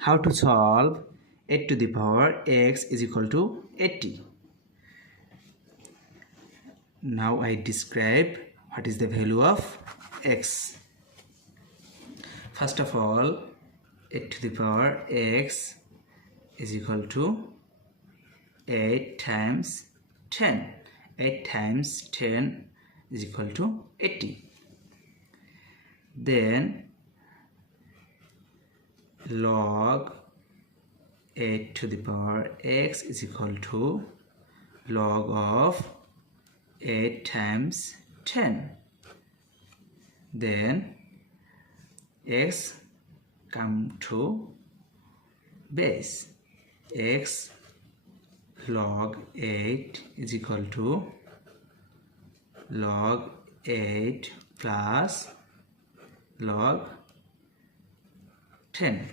how to solve 8 to the power x is equal to 80. Now I describe what is the value of x. First of all, 8 to the power x is equal to 8 times 10. 8 times 10 is equal to 80. Then log 8 to the power x is equal to log of 8 times 10. Then x come to base. X log 8 is equal to log 8 plus log 10.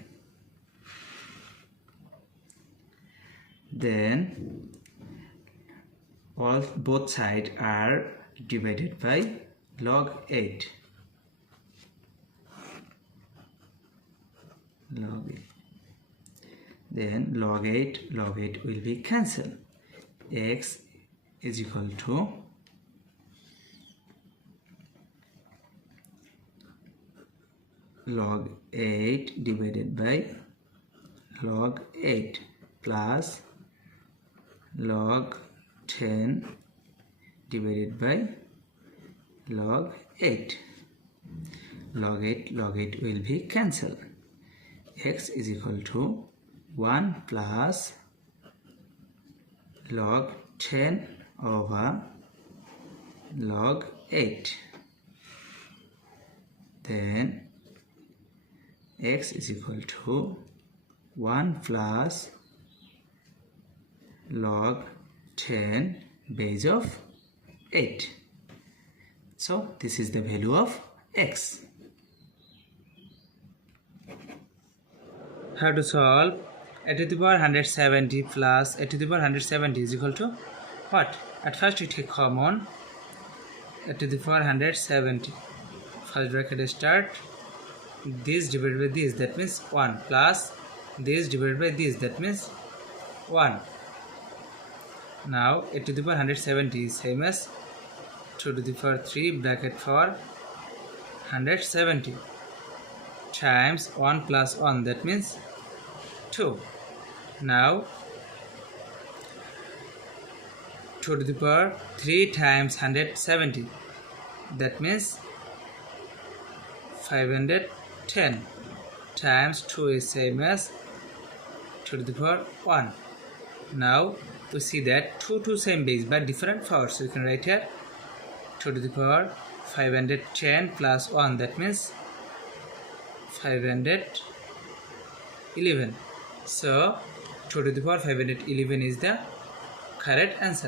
Then both sides are divided by log 8. Then log 8 will be cancelled. X is equal to log 8 divided by log 8 plus log 10 divided by log 8. Log 8 will be cancelled. X is equal to 1 plus log 10 over log 8. Then x is equal to 1 plus log 10 base of 8. So this is the value of x. How to solve a to the power 170 plus a to the power 170 is equal to what? At first we take common a to the power 170. First bracket start, this divided by this, that means 1, plus this divided by this, that means 1. Now a to the power 170 is same as 2 to the power 3 bracket for 170 times 1 plus 1, that means 2. Now 2 to the power 3 times 170, that means 510 times 2 is same as 2 to the power 1. Now we see that 2 same base but different powers, so you can write here 2 to the power 510 plus 1, that means 511. So 2 to the power 511 is the correct answer.